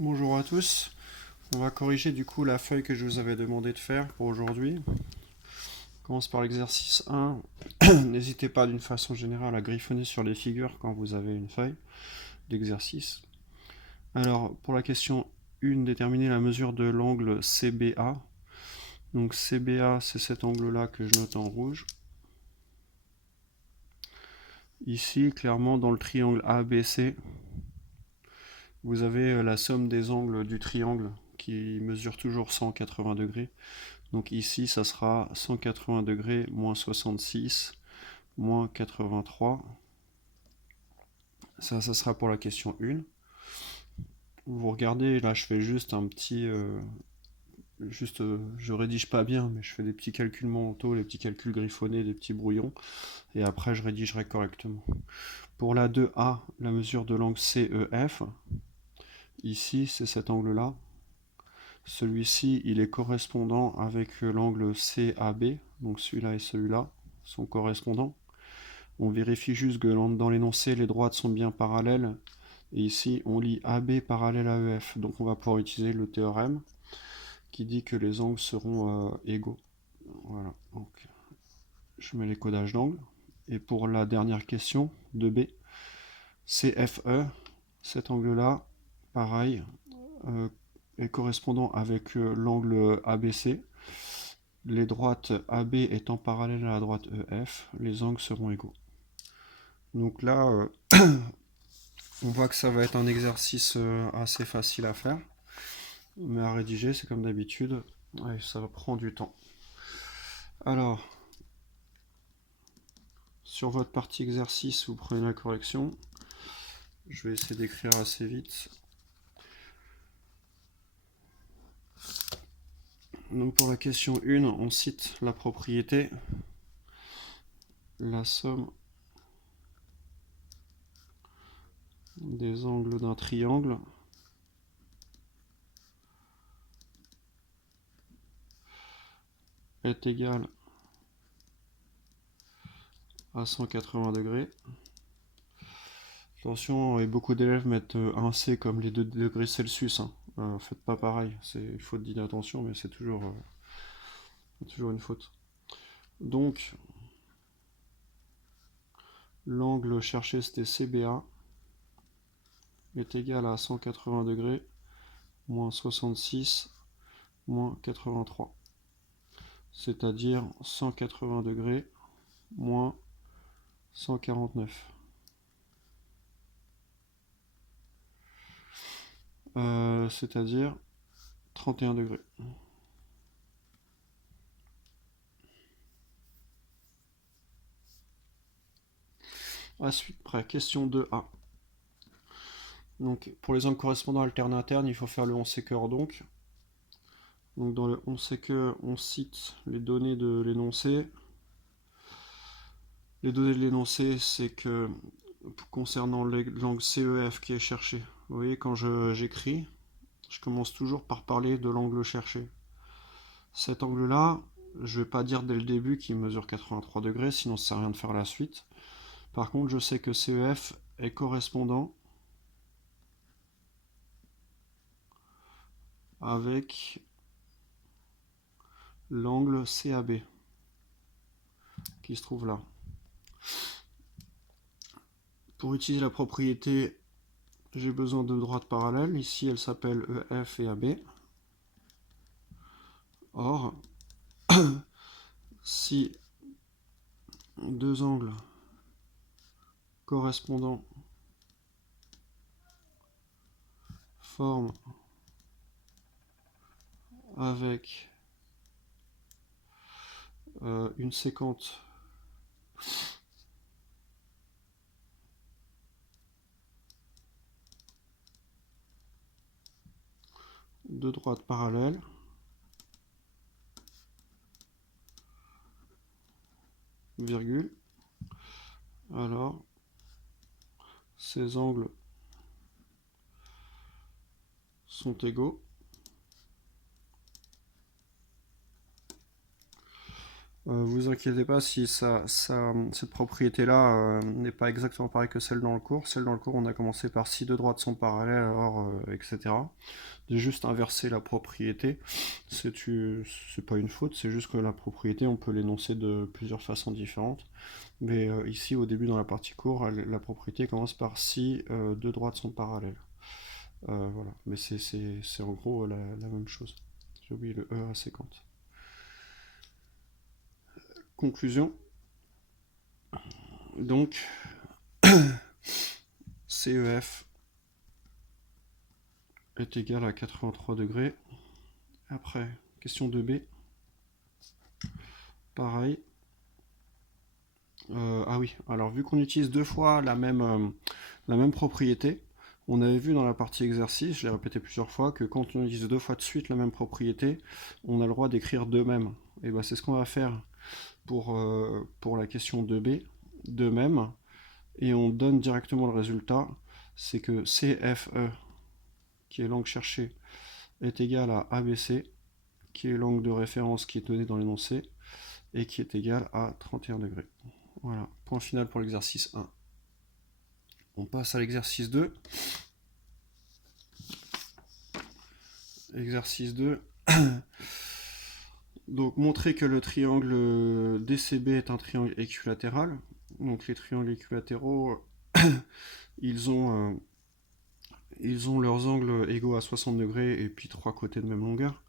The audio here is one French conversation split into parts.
Bonjour à tous. On va corriger du coup la feuille que je vous avais demandé de faire pour aujourd'hui. On commence par l'exercice 1. N'hésitez pas d'une façon générale à griffonner sur les figures quand vous avez une feuille d'exercice. Alors pour la question 1, déterminer la mesure de l'angle CBA. Donc CBA, c'est cet angle-là que je note en rouge. Ici, clairement, dans le triangle ABC, vous avez la somme des angles du triangle qui mesure toujours 180 degrés. Donc ici, ça sera 180 degrés moins 66 moins 83. Ça sera pour la question 1. Vous regardez, là je fais juste un petit... je rédige pas bien, mais je fais des petits calculs mentaux, les petits calculs griffonnés, des petits brouillons, et après je rédigerai correctement. Pour la 2A, la mesure de l'angle CEF, ici c'est cet angle-là. Celui-ci, il est correspondant avec l'angle CAB, donc celui-là et celui-là sont correspondants. On vérifie juste que dans l'énoncé, les droites sont bien parallèles. Et ici, on lit AB parallèle à EF. Donc on va pouvoir utiliser le théorème qui dit que les angles seront égaux. Voilà. Donc je mets les codages d'angles. Et pour la dernière question, 2B, CFE, cet angle-là, pareil, est correspondant avec l'angle ABC. Les droites AB étant parallèles à la droite EF, les angles seront égaux. Donc là, on voit que ça va être un exercice assez facile à faire. Mais à rédiger, c'est comme d'habitude, ouais, ça va prendre du temps. Alors, sur votre partie exercice, vous prenez la correction. Je vais essayer d'écrire assez vite. Donc pour la question 1, on cite la propriété. La somme des angles d'un triangle est égale à 180 degrés. Attention, et beaucoup d'élèves mettent 1C comme les 2 degrés Celsius. Faites pas pareil, c'est une faute d'inattention, mais c'est toujours une faute. Donc, l'angle cherché c'était CBA est égal à 180 degrés moins 66 moins 83. C'est-à-dire 180 degrés moins 149. C'est-à-dire 31 degrés. Ensuite, prêt, question 2A. Donc, pour les angles correspondants alternes internes, il faut faire le on sait que donc. Donc, dans le on sait que, on cite les données de l'énoncé. Les données de l'énoncé, c'est que concernant l'angle CEF qui est cherché, vous voyez, quand j'écris, je commence toujours par parler de l'angle cherché. Cet angle-là, je ne vais pas dire dès le début qu'il mesure 83 degrés, sinon ça sert à rien de faire la suite. Par contre, je sais que CEF est correspondant avec l'angle CAB qui se trouve là. Pour utiliser la propriété, j'ai besoin de droites parallèles. Ici, elles s'appellent EF et AB. Or, si deux angles correspondants forment avec une séquente de droites parallèles, virgule, alors ces angles sont égaux. Vous inquiétez pas si cette propriété-là n'est pas exactement pareille que celle dans le cours. Celle dans le cours, on a commencé par si deux droites sont parallèles, alors etc. J'ai juste inversé la propriété. C'est pas une faute, c'est juste que la propriété, on peut l'énoncer de plusieurs façons différentes. Mais ici, au début, dans la partie cours, la propriété commence par si deux droites sont parallèles. Voilà, mais c'est en gros la même chose. J'ai oublié le E à séquente. Conclusion. Donc, CEF est égal à 83 degrés. Après, question 2b. Pareil. Ah oui, alors vu qu'on utilise deux fois la même propriété, on avait vu dans la partie exercice, je l'ai répété plusieurs fois, que quand on utilise deux fois de suite la même propriété, on a le droit d'écrire de même. Et bien c'est ce qu'on va faire pour la question 2b, de même, et on donne directement le résultat, c'est que CFE, qui est l'angle cherché, est égal à ABC, qui est l'angle de référence qui est donné dans l'énoncé, et qui est égal à 31 degrés. Voilà, point final pour l'exercice 1. On passe à l'exercice 2. Exercice 2. Donc, montrer que le triangle DCB est un triangle équilatéral. Donc, les triangles équilatéraux, ils ont leurs angles égaux à 60 degrés et puis trois côtés de même longueur.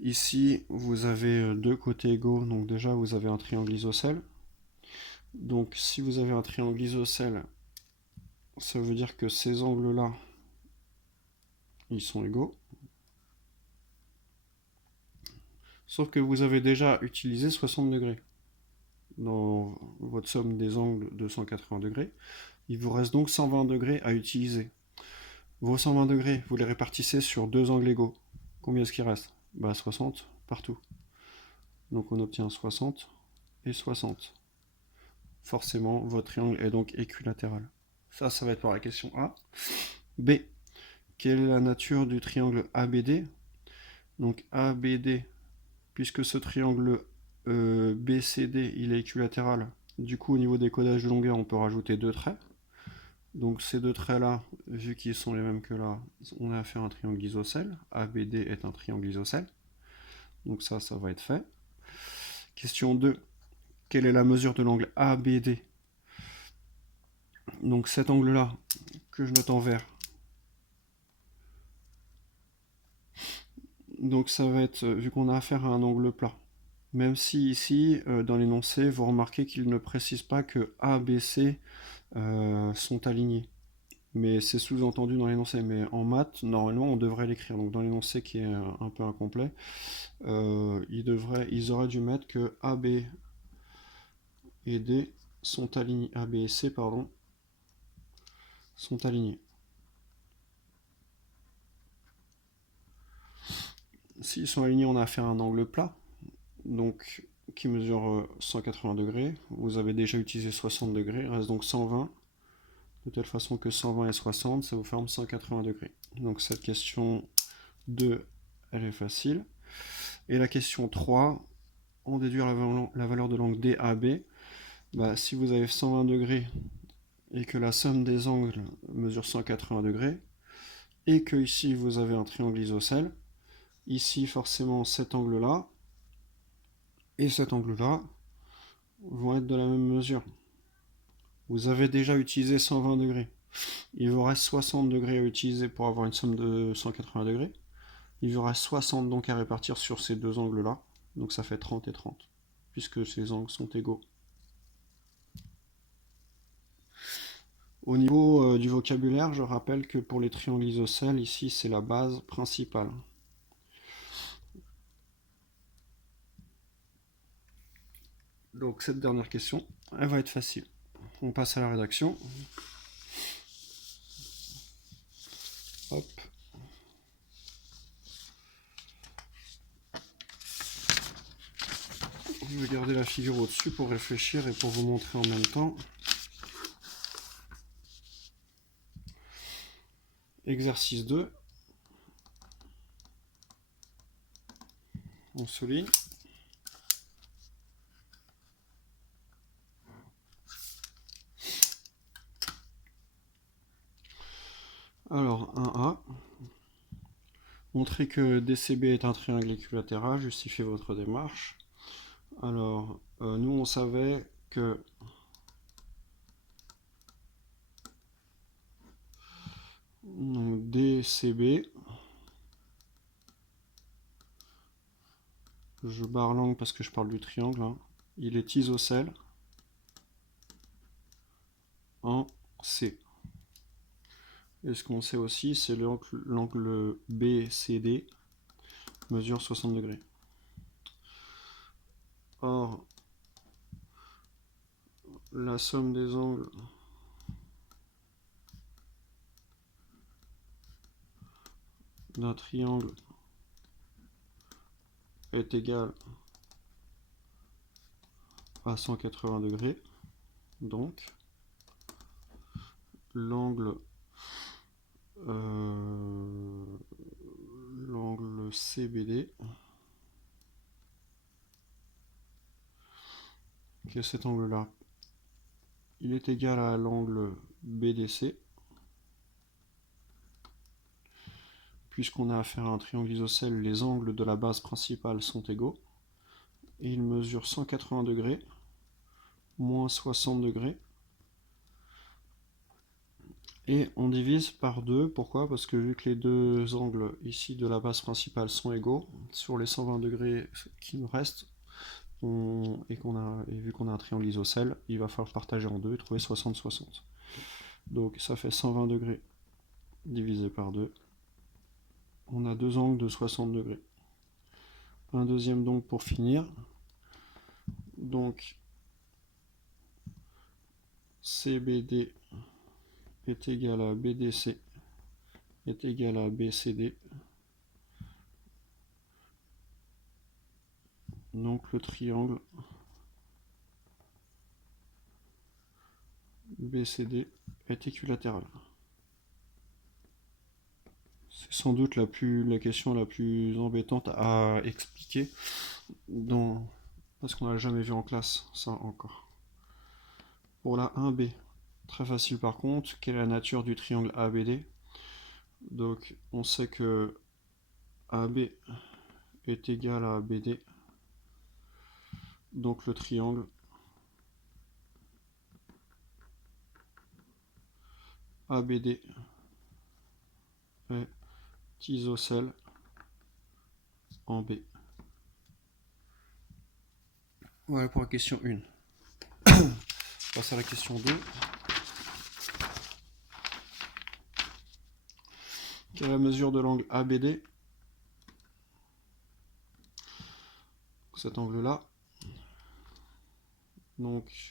Ici, vous avez deux côtés égaux, donc déjà vous avez un triangle isocèle. Donc, si vous avez un triangle isocèle, ça veut dire que ces angles-là, ils sont égaux. Sauf que vous avez déjà utilisé 60 degrés dans votre somme des angles de 180 degrés. Il vous reste donc 120 degrés à utiliser. Vos 120 degrés, vous les répartissez sur deux angles égaux. Combien est-ce qu'il reste? 60 partout. Donc on obtient 60 et 60. Forcément, votre triangle est donc équilatéral. Ça va être pour la question A. B. Quelle est la nature du triangle ABD? Donc ABD, puisque ce triangle BCD, il est équilatéral, du coup au niveau des codages de longueur, on peut rajouter deux traits. Donc ces deux traits-là, vu qu'ils sont les mêmes que là, on a affaire à un triangle isocèle. ABD est un triangle isocèle. Donc ça va être fait. Question 2. Quelle est la mesure de l'angle ABD? Donc cet angle-là, que je note en vert. Donc ça va être, vu qu'on a affaire à un angle plat. Même si ici, dans l'énoncé, vous remarquez qu'il ne précise pas que A, B, C sont alignés. Mais c'est sous-entendu dans l'énoncé. Mais en maths, normalement, on devrait l'écrire. Donc dans l'énoncé qui est un peu incomplet, ils auraient dû mettre que A, B et D sont alignés. A, B et C, pardon, sont alignés. S'ils sont alignés, on a affaire à un angle plat, donc qui mesure 180 degrés. Vous avez déjà utilisé 60 degrés, il reste donc 120. De telle façon que 120 et 60, ça vous forme 180 degrés. Donc cette question 2, elle est facile. Et la question 3, on déduire la valeur de l'angle DAB. Si vous avez 120 degrés et que la somme des angles mesure 180 degrés, et que ici vous avez un triangle isocèle, ici forcément cet angle-là et cet angle-là vont être de la même mesure. Vous avez déjà utilisé 120 degrés. Il vous reste 60 degrés à utiliser pour avoir une somme de 180 degrés. Il vous reste 60 donc à répartir sur ces deux angles-là. Donc ça fait 30 et 30, puisque ces angles sont égaux. Au niveau du vocabulaire, je rappelle que pour les triangles isocèles, ici c'est la base principale. Donc cette dernière question, elle va être facile. On passe à la rédaction. Hop. Je vais garder la figure au-dessus pour réfléchir et pour vous montrer en même temps. Exercice 2. On souligne. Alors, 1A. Montrez que DCB est un triangle équilatéral, justifiez votre démarche. Alors, nous on savait que donc, DCB, je barre l'angle parce que je parle du triangle, hein, il est isocèle en C. Et ce qu'on sait aussi, c'est l'angle BCD mesure 60 degrés. Or, la somme des angles d'un triangle est égale à 180 degrés. Donc, l'angle CBD, qui est cet angle-là, il est égal à l'angle BDC, puisqu'on a affaire à un triangle isocèle, les angles de la base principale sont égaux, et il mesure 180 degrés, moins 60 degrés, et on divise par 2, pourquoi? Parce que vu que les deux angles ici de la base principale sont égaux, sur les 120 degrés qui nous restent, et vu qu'on a un triangle isocèle, il va falloir partager en deux et trouver 60-60. Donc ça fait 120 degrés divisé par 2. On a deux angles de 60 degrés. Un deuxième donc pour finir. Donc CBD est égal à BDC est égal à BCD. Donc le triangle BCD est équilatéral. C'est sans doute la question la plus embêtante à expliquer, parce qu'on n'a jamais vu en classe, ça encore. Pour la 1B, très facile par contre, quelle est la nature du triangle ABD? Donc on sait que AB est égal à BD, donc le triangle ABD est isocèle en B. Voilà pour la question 1. On passe à la question 2. Quelle est la mesure de l'angle ABD? Cet angle-là. Donc